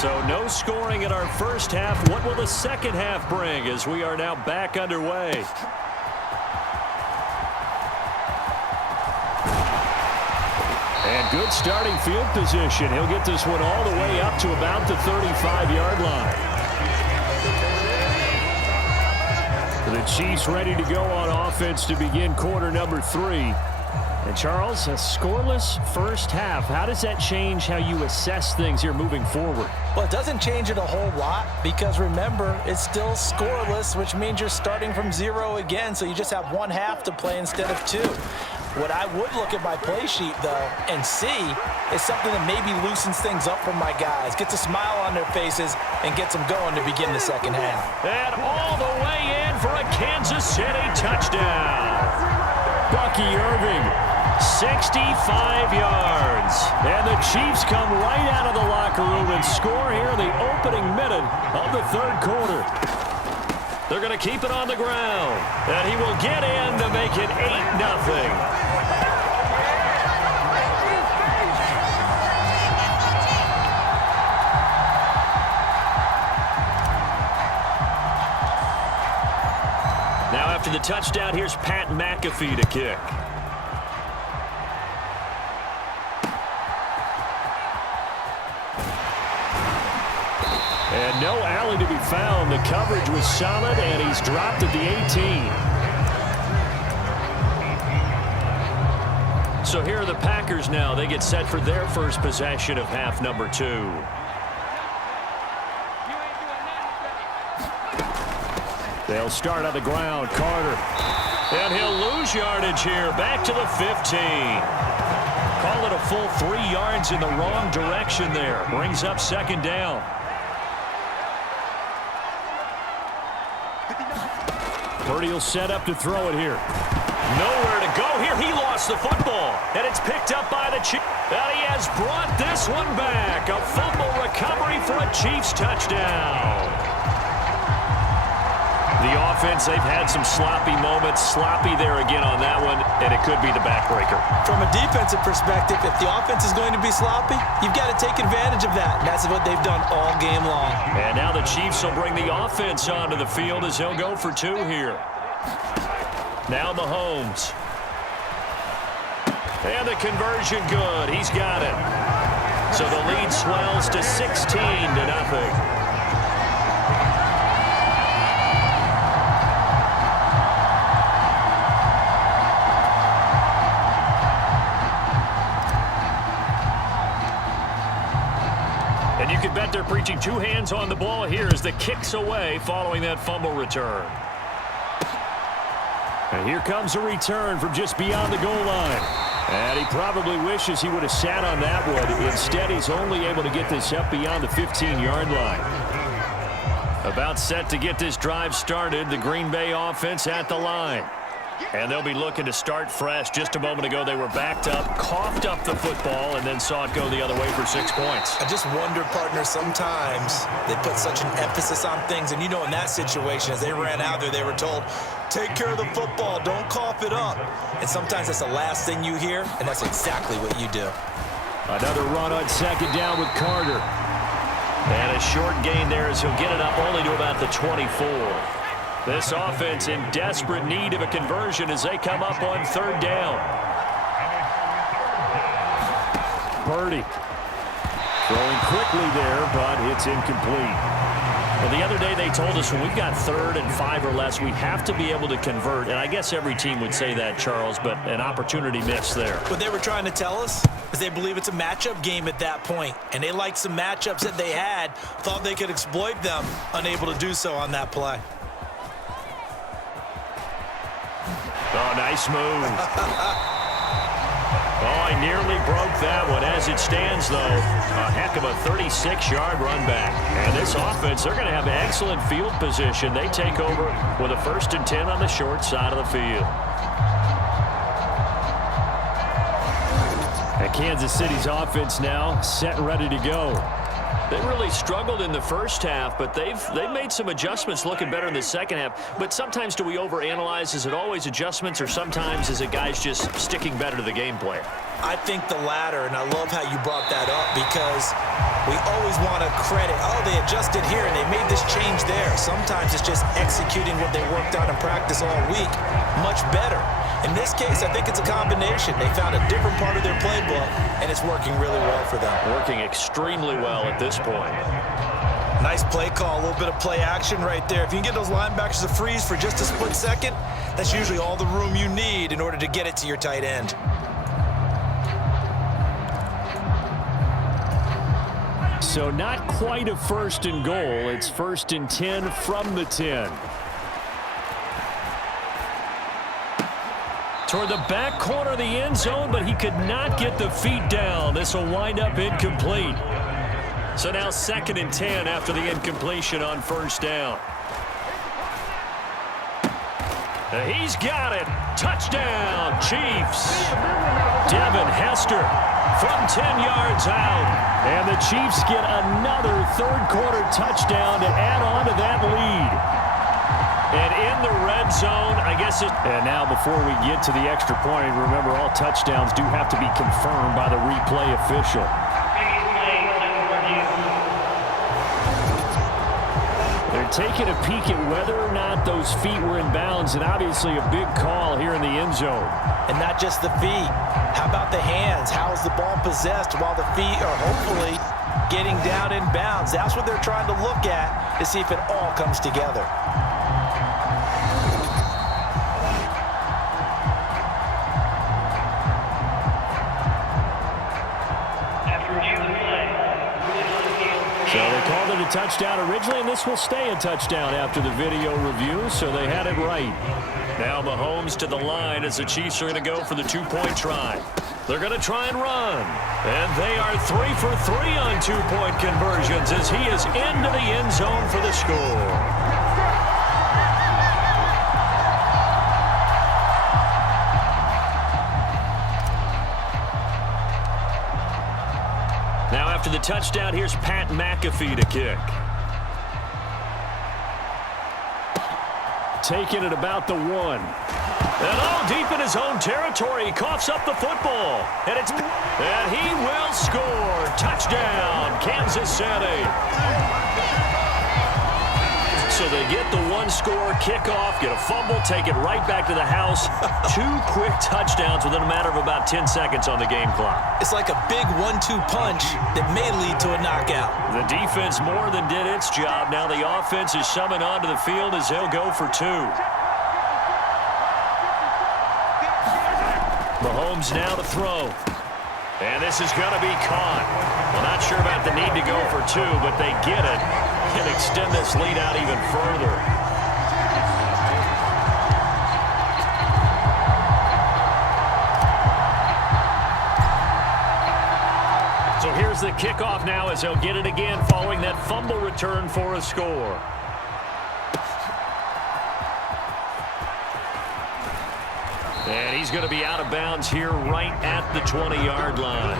So no scoring in our first half. What will the second half bring as we are now back underway? And good starting field position. He'll get this one all the way up to about the 35-yard line. The Chiefs ready to go on offense to begin quarter number 3. And Charles, a scoreless first half. How does that change how you assess things here moving forward? Well, it doesn't change it a whole lot because remember, it's still scoreless, which means you're starting from 0 again. So you just have one half to play instead of 2. What I would look at my play sheet, though, and see is something that maybe loosens things up for my guys, gets a smile on their faces, and gets them going to begin the second half. And all the way in for a Kansas City touchdown. Bucky Irving, 65 yards. And the Chiefs come right out of the locker room and score here in the opening minute of the third quarter. They're going to keep it on the ground. And he will get in to make it 8-0. Now after the touchdown, here's Pat McAfee to kick. And no alley to be found. The coverage was solid, and he's dropped at the 18. So here are the Packers now. They get set for their first possession of half number 2. They'll start on the ground. Carter. And he'll lose yardage here. Back to the 15. Call it a full 3 yards in the wrong direction there. Brings up second down. Purdy will set up to throw it here. Nowhere to go here. He lost the football. And it's picked up by the Chiefs. And he has brought this one back. A fumble recovery for a Chiefs touchdown. The offense, they've had some sloppy moments. Sloppy there again on that one. And it could be the backbreaker. From a defensive perspective, if the offense is going to be sloppy, you've got to take advantage of that. And that's what they've done all game long. And now the Chiefs will bring the offense onto the field as he'll go for 2 here. Now Mahomes. And the conversion good. He's got it. So the lead swells to 16-0. And you can bet they're preaching 2 hands on the ball here as the kick's away following that fumble return. And here comes a return from just beyond the goal line. And he probably wishes he would have sat on that one. Instead, he's only able to get this up beyond the 15-yard line. About set to get this drive started. The Green Bay offense at the line. And they'll be looking to start fresh. Just a moment ago, they were backed up, coughed up the football, and then saw it go the other way for 6 points. I just wonder, partner, sometimes they put such an emphasis on things. And, you know, in that situation, as they ran out there, they were told, take care of the football, don't cough it up. And sometimes that's the last thing you hear, and that's exactly what you do. Another run on second down with Carter. And a short gain there as he'll get it up only to about the 24. This offense in desperate need of a conversion as they come up on third down. Purdy throwing quickly there, but it's incomplete. Well, the other day they told us when we've got 3rd and 5 or less, we have to be able to convert. And I guess every team would say that, Charles, but an opportunity missed there. What they were trying to tell us is they believe it's a matchup game at that point. And they liked some matchups that they had, thought they could exploit them, unable to do so on that play. Oh, nice move. Oh, I nearly broke that one. As it stands, though, a heck of a 36-yard run back. And this offense, they're going to have excellent field position. They take over with a 1st and 10 on the short side of the field. And Kansas City's offense now set and ready to go. They really struggled in the first half, but they've made some adjustments looking better in the second half. But sometimes do we overanalyze? Is it always adjustments, or sometimes is it guys just sticking better to the game plan? I think the latter, and I love how you brought that up because we always want to credit, oh, they adjusted here and they made this change there. Sometimes it's just executing what they worked out in practice all week much better. In this case, I think it's a combination. They found a different part of their playbook, and it's working really well for them. Working extremely well at this point. Nice play call, a little bit of play action right there. If you can get those linebackers to freeze for just a split second, that's usually all the room you need in order to get it to your tight end. So not quite a 1st and goal. It's 1st and 10 from the 10. Toward the back corner of the end zone, but he could not get the feet down. This will wind up incomplete. So now 2nd and 10 after the incompletion on 1st down. He's got it. Touchdown, Chiefs. Devin Hester from 10 yards out. And the Chiefs get another 3rd quarter touchdown to add on to that lead. And in the red zone, I guess it... And now before we get to the extra point, remember all touchdowns do have to be confirmed by the replay official. They're taking a peek at whether or not those feet were in bounds, and obviously a big call here in the end zone. And not just the feet. How about the hands? How is the ball possessed while the feet are hopefully getting down in bounds? That's what they're trying to look at to see if it all comes together. So they called it a touchdown originally, and this will stay a touchdown after the video review, so they had it right. Now Mahomes to the line as the Chiefs are going to go for the 2-point try. They're going to try and run. And they are 3 for 3 on 2-point conversions as he is into the end zone for the score. Now after the touchdown, here's Pat McAfee to kick. Taking it about the 1. And all deep in his own territory, he coughs up the football. And he will score. Touchdown, Kansas City. So they get the 1-score kickoff, get a fumble, take it right back to the house. 2 quick touchdowns within a matter of about 10 seconds on the game clock. It's like a big 1-2 punch that may lead to a knockout. The defense more than did its job. Now the offense is summoned onto the field as they'll go for 2. Mahomes now to throw. And this is going to be caught. Well, not sure about the need to go for 2, but they get it and extend this lead out even further. So here's the kickoff now as they'll get it again following that fumble return for a score. And he's going to be out of bounds here right at the 20-yard line.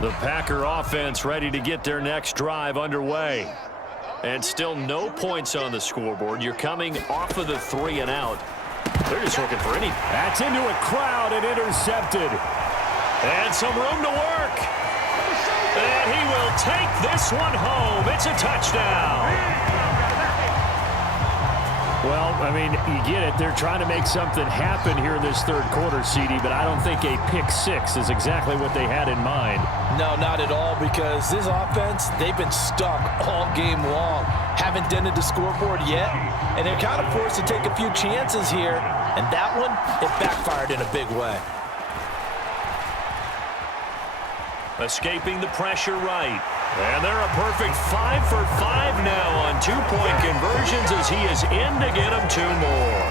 The Packer offense ready to get their next drive underway. And still no points on the scoreboard. You're coming off of the 3 and out. They're just looking for any. That's into a crowd and intercepted. And some room to work. And he will take this one home. It's a touchdown. Well, I mean, you get it. They're trying to make something happen here in this 3rd quarter, CD, but I don't think a pick-6 is exactly what they had in mind. No, not at all, because this offense, they've been stuck all game long. Haven't dented the scoreboard yet, and they're kind of forced to take a few chances here, and that one, it backfired in a big way. Escaping the pressure right. And they're a perfect 5 for 5 now on 2-point conversions as he is in to get them 2 more.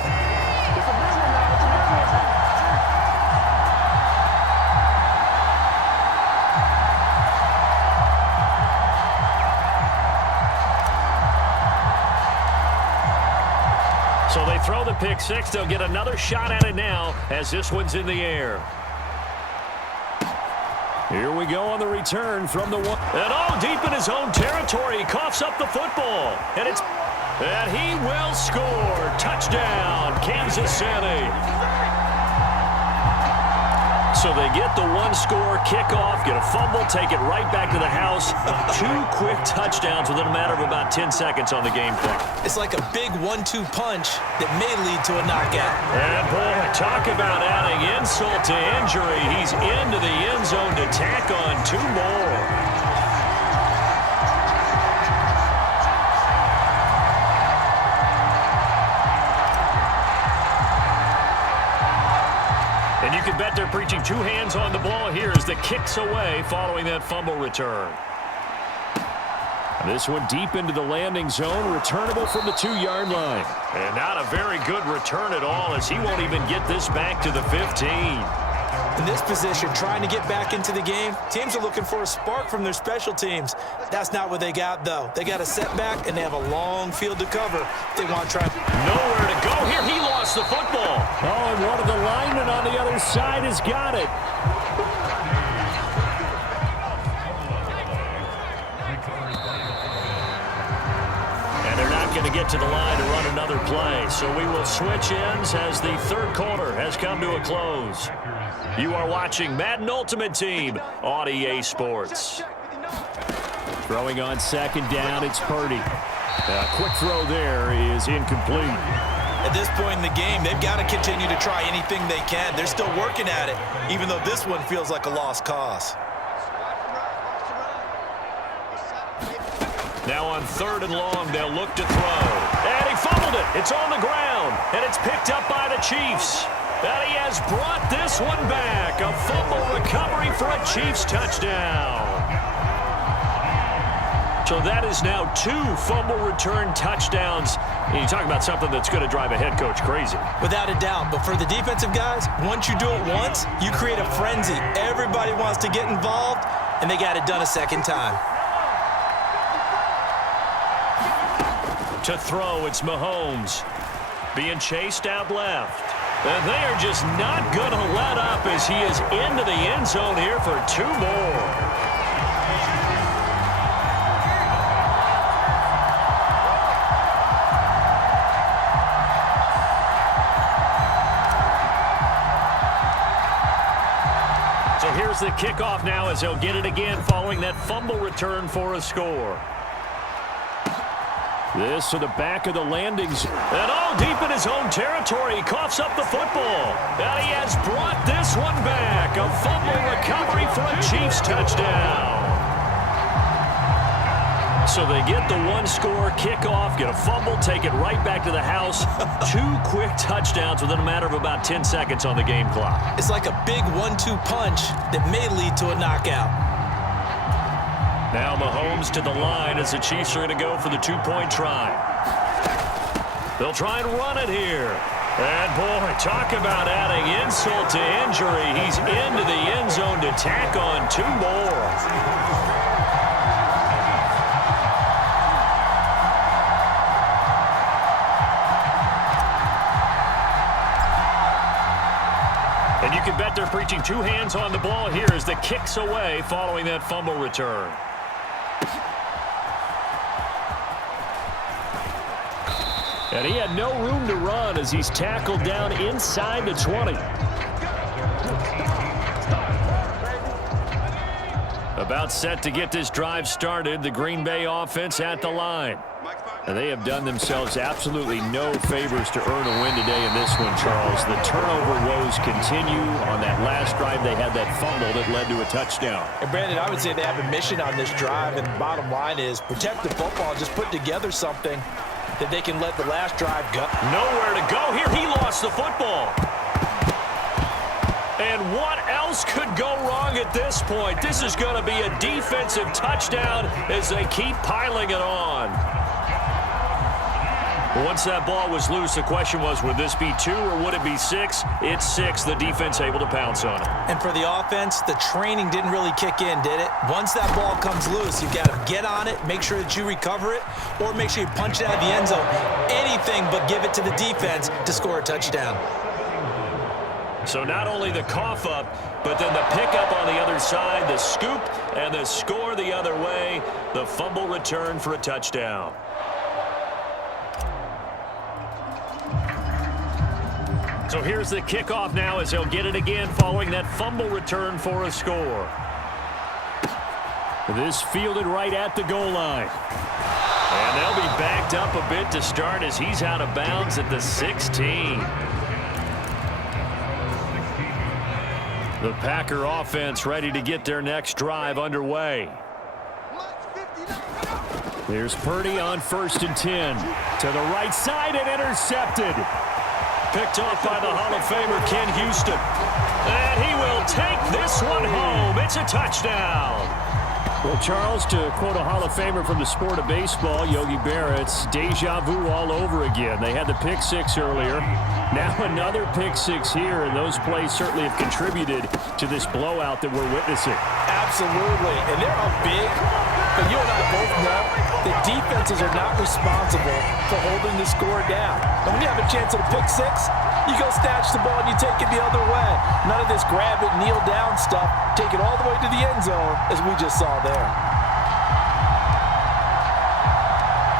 So they throw the pick-6. They'll get another shot at it now as this one's in the air. Here we go on the return from the 1. And all deep in his own territory. He coughs up the football. And he will score. Touchdown, Kansas City. So they get the one-score kickoff, get a fumble, take it right back to the house. 2 quick touchdowns within a matter of about 10 seconds on the game clock. It's like a big 1-2 punch that may lead to a knockout. And, boy, talk about adding insult to injury. He's into the end zone to tack on 2 more. And you can bet they're preaching 2 hands on the ball here as the kick's away following that fumble return. This one deep into the landing zone, returnable from the 2-yard line. And not a very good return at all as he won't even get this back to the 15. In this position, trying to get back into the game, teams are looking for a spark from their special teams. That's not what they got, though. They got a setback, and they have a long field to cover if they want to try. Nowhere to go here. He lost the football. Oh, and one of the linemen on the other side has got it. And they're not going to get to the line to run another play. So we will switch ends as the third quarter has come to a close. You are watching Madden Ultimate Team on EA Sports. Throwing on second down, it's Purdy. A quick throw there is incomplete. At this point in the game, they've got to continue to try anything they can. They're still working at it, even though this one feels like a lost cause. Now on 3rd and long, they'll look to throw. And he fumbled it. It's on the ground, and it's picked up by the Chiefs. And he has brought this one back. A fumble recovery for a Chiefs touchdown. So that is now 2 fumble return touchdowns. And you talk about something that's going to drive a head coach crazy. Without a doubt. But for the defensive guys, once you do it once, you create a frenzy. Everybody wants to get involved, and they got it done a second time. To throw, it's Mahomes. Being chased out left. And they are just not going to let up as he is into the end zone here for 2 more. So here's the kickoff now as he'll get it again following that fumble return for a score. This to the back of the landing zone. And all deep in his own territory. He coughs up the football. And he has brought this one back. A fumble recovery for a Chiefs touchdown. So they get the one-score kickoff, get a fumble, take it right back to the house. 2 quick touchdowns within a matter of about 10 seconds on the game clock. It's like a big 1-2 punch that may lead to a knockout. Now Mahomes to the line as the Chiefs are going to go for the 2-point try. They'll try and run it here. And, boy, talk about adding insult to injury. He's into the end zone to tack on 2 more. And you can bet they're preaching 2 hands on the ball here as the kick's away following that fumble return. And he had no room to run as he's tackled down inside the 20. About set to get this drive started, the Green Bay offense at the line. And they have done themselves absolutely no favors to earn a win today in this one, Charles. The turnover woes continue. On that last drive, they had that fumble that led to a touchdown. And, Brandon, I would say they have a mission on this drive, and the bottom line is protect the football, just put together something that they can let the last drive go. Nowhere to go here. He lost the football. And what else could go wrong at this point? This is going to be a defensive touchdown as they keep piling it on. Once that ball was loose, the question was, would this be 2 or would it be 6? It's 6. The defense able to pounce on it. And for the offense, the training didn't really kick in, did it? Once that ball comes loose, you've got to get on it, make sure that you recover it, or make sure you punch it out of the end zone. Anything but give it to the defense to score a touchdown. So not only the cough up, but then the pickup on the other side, the scoop, and the score the other way, the fumble return for a touchdown. So here's the kickoff now as he'll get it again following that fumble return for a score. This fielded right at the goal line. And they'll be backed up a bit to start as he's out of bounds at the 16. The Packer offense ready to get their next drive underway. Here's Purdy on 1st and 10. To the right side and intercepted. Picked off by the Hall of Famer Ken Houston. And he will take this one home. It's a touchdown. Well, Charles, to quote a Hall of Famer from the sport of baseball, Yogi Berra, it's deja vu all over again. They had the pick six earlier. Now another pick six here, and those plays certainly have contributed to this blowout that we're witnessing. Absolutely, and they're all big, but you and I both know that defenses are not responsible for holding the score down. And when you have a chance at a pick six, you go snatch the ball and you take it the other way. None of this grab it, kneel down stuff. Take it all the way to the end zone, as we just saw there.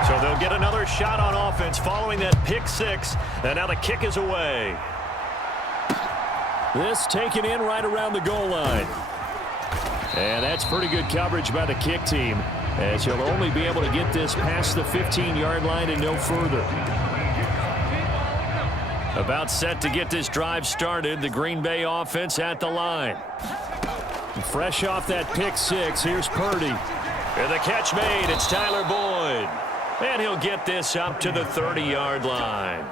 So they'll get another shot on offense following that pick six. And now the kick is away. This taken in right around the goal line. And that's pretty good coverage by the kick team, as he'll only be able to get this past the 15-yard line and no further. About set to get this drive started, the Green Bay offense at the line. Fresh off that pick six, here's Purdy. And the catch made, it's Tyler Boyd. And he'll get this up to the 30-yard line.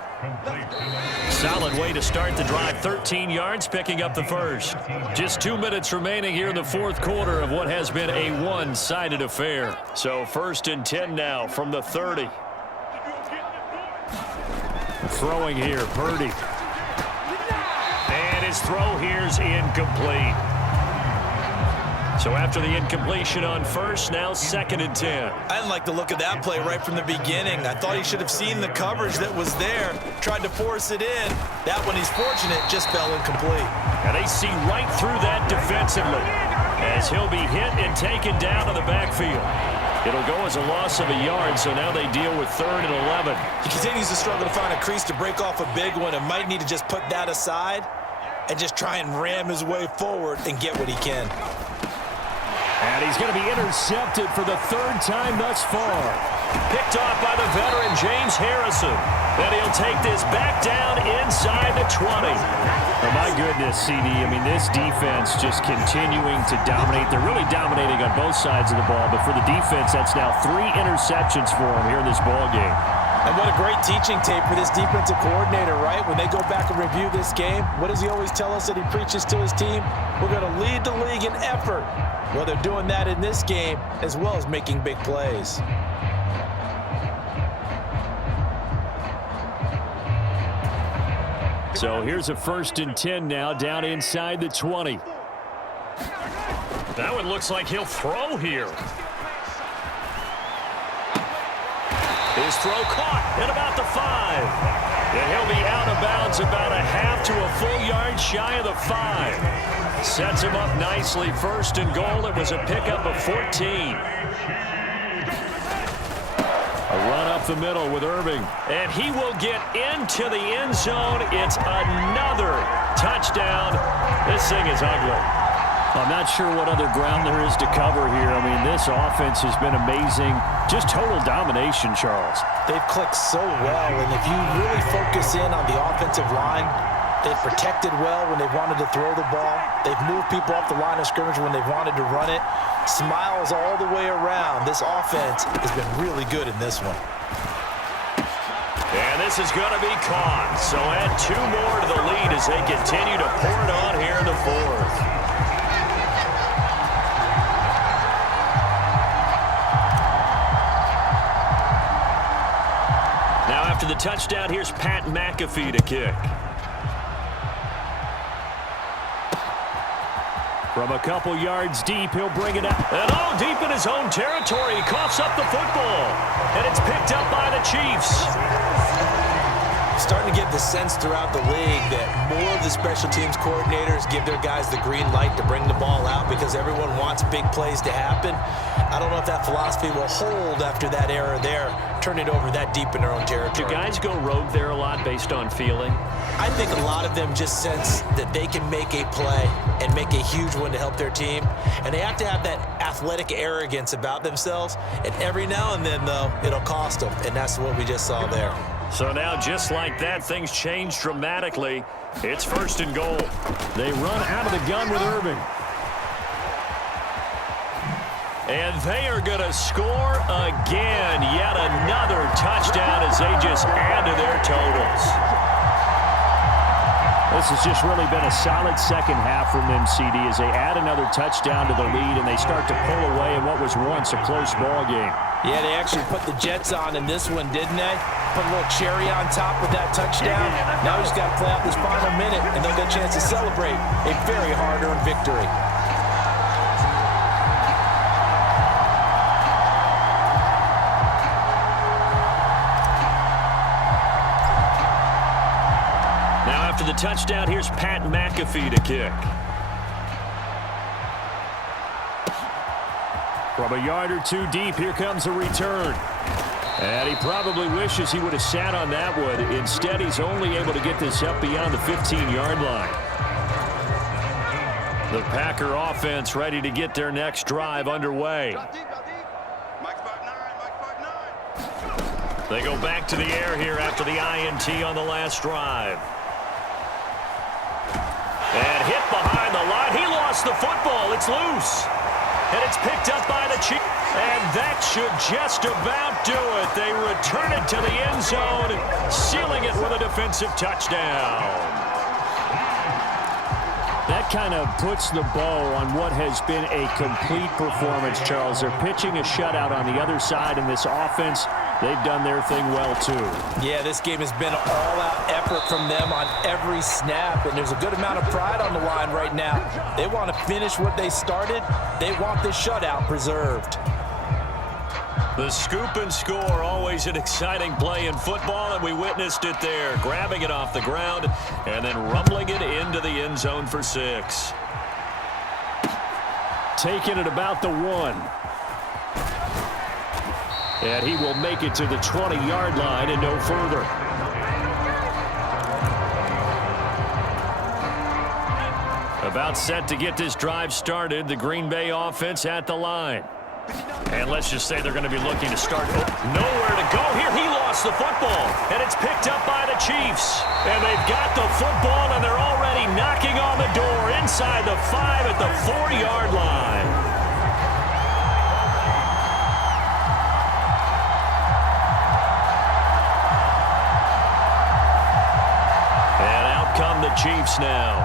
Solid way to start the drive, 13 yards, picking up the first. Just 2 minutes remaining here in the fourth quarter of what has been a one-sided affair. So 1st and 10 now from the 30. Throwing here, Purdy. And his throw here's incomplete. So after the incompletion on first, now 2nd and 10. I didn't like the look of that play right from the beginning. I thought he should have seen the coverage that was there, tried to force it in. That one, he's fortunate, just fell incomplete. And they see right through that defensively as he'll be hit and taken down in the backfield. It'll go as a loss of a yard, so now they deal with 3rd and 11. He continues to struggle to find a crease to break off a big one and might need to just put that aside and just try and ram his way forward and get what he can. And he's going to be intercepted for the 3rd time thus far. Picked off by the veteran James Harrison. Then he'll take this back down inside the 20. Oh, my goodness, CD. I mean, this defense just continuing to dominate. They're really dominating on both sides of the ball. But for the defense, that's now 3 interceptions for them here in this ball game. And what a great teaching tape for this defensive coordinator, right? When they go back and review this game, what does he always tell us that he preaches to his team? We're going to lead the league in effort. Well, they're doing that in this game as well as making big plays. So here's a 1st and 10 now down inside the 20. That one looks like he'll throw here. His throw caught at about the 5. And he'll be out of bounds about a half to a full yard shy of the 5. Sets him up nicely. 1st and goal. It was a pickup of 14. A run up the middle with Irving. And he will get into the end zone. It's another touchdown. This thing is ugly. I'm not sure what other ground there is to cover here. I mean, this offense has been amazing. Just total domination, Charles. They've clicked so well, and if you really focus in on the offensive line, they've protected well when they've wanted to throw the ball. They've moved people off the line of scrimmage when they've wanted to run it. Smiles all the way around. This offense has been really good in this one. And this is going to be caught. So add 2 more to the lead as they continue to pour it on here in the 4th. Now after the touchdown, here's Pat McAfee to kick. From a couple yards deep, he'll bring it up. And all deep in his own territory, he coughs up the football. And it's picked up by the Chiefs. Starting to get the sense throughout the league that more of the special teams coordinators give their guys the green light to bring the ball out because everyone wants big plays to happen. I don't know if that philosophy will hold after that error there, turning it over that deep in their own territory. Do guys go rogue there a lot based on feeling? I think a lot of them just sense that they can make a play and make a huge one to help their team. And they have to have that athletic arrogance about themselves. And every now and then, though, it'll cost them. And that's what we just saw there. So now, just like that, things change dramatically. It's 1st and goal. They run out of the gun with Irving. And they are going to score again. Yet another touchdown as they just add to their totals. This has just really been a solid second half from them, CD, as they add another touchdown to the lead and they start to pull away in what was once a close ball game. Yeah, they actually put the Jets on in this one, didn't they? Put a little cherry on top with that touchdown. Now we just got to play out this final minute, and they'll get a chance to celebrate a very hard-earned victory. After the touchdown, here's Pat McAfee to kick. From a yard or two deep, here comes a return. And he probably wishes he would have sat on that one. Instead, he's only able to get this up beyond the 15-yard line. The Packer offense ready to get their next drive underway. They go back to the air here after the INT on the last drive. And hit behind the line. He lost the football. It's loose. And it's picked up by the Chiefs. And that should just about do it. They return it to the end zone, sealing it with a defensive touchdown. That kind of puts the bow on what has been a complete performance, Charles. They're pitching a shutout on the other side in this offense. They've done their thing well, too. Yeah, this game has been all-out effort from them on every snap, and there's a good amount of pride on the line right now. They want to finish what they started. They want this shutout preserved. The scoop and score, always an exciting play in football, and we witnessed it there, grabbing it off the ground and then rumbling it into the end zone for 6. Taking it about the 1. And he will make it to the 20-yard line and no further. About set to get this drive started, the Green Bay offense at the line. And let's just say they're going to be looking to start. Nowhere to go here. He lost the football, and it's picked up by the Chiefs. And they've got the football, and they're already knocking on the door inside the 5 at the 4-yard line. Come the Chiefs now.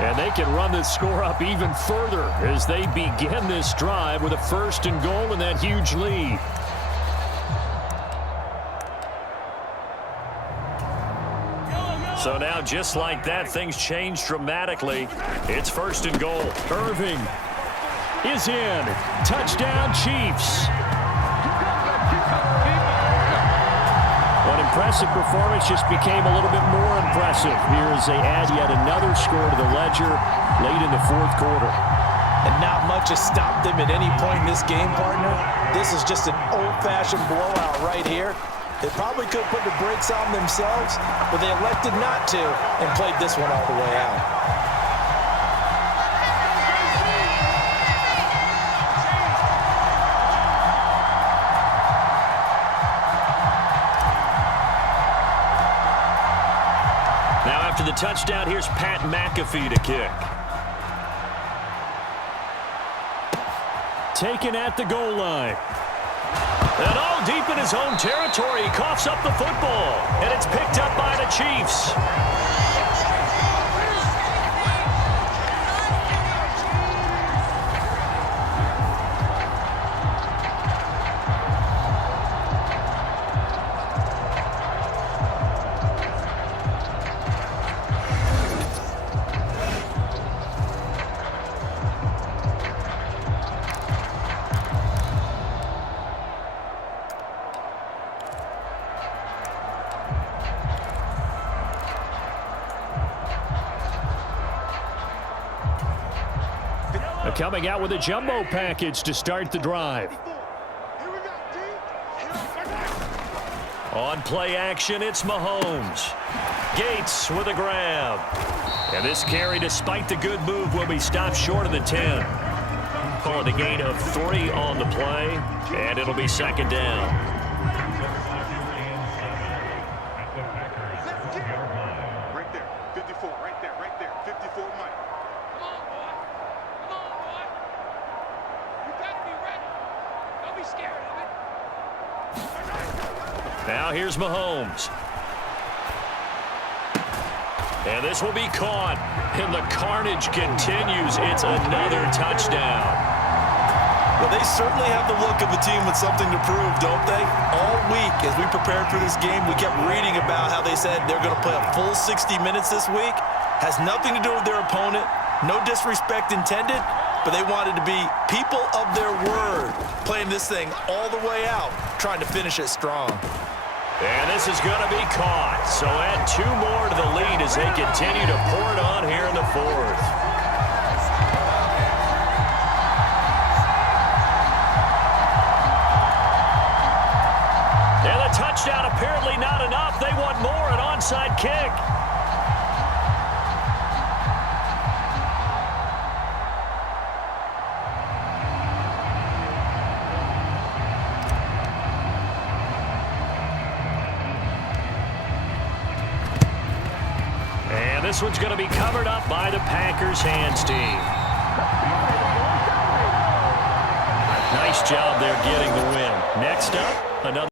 And they can run this score up even further as they begin this drive with a 1st and goal and that huge lead. So now, just like that, things change dramatically. It's 1st and goal. Irving is in. Touchdown, Chiefs. An impressive performance just became a little bit more impressive here as they add yet another score to the ledger late in the 4th quarter. And not much has stopped them at any point in this game, partner. This is just an old-fashioned blowout right here. They probably could have put the brakes on themselves, but they elected not to and played this one all the way out. After the touchdown, here's Pat McAfee to kick. Taken at the goal line. And all deep in his own territory, he coughs up the football. And it's picked up by the Chiefs. Coming out with a jumbo package to start the drive. On play action, it's Mahomes. Gates with a grab. And this carry, despite the good move, will be stopped short of the 10. Call it a gain of 3 on the play, and it'll be second down. Now here's Mahomes. And this will be caught. And the carnage continues. It's another touchdown. Well, they certainly have the look of a team with something to prove, don't they? All week, as we prepared for this game, we kept reading about how they said they're going to play a full 60 minutes this week. Has nothing to do with their opponent. No disrespect intended, but they wanted to be people of their word, playing this thing all the way out, trying to finish it strong. And this is going to be caught. So add 2 more to the lead as they continue to pour it on here in the 4th. And the touchdown apparently not enough. They want more, an onside kick. This one's going to be covered up by the Packers hands team. Nice job there getting the win. Next up, another.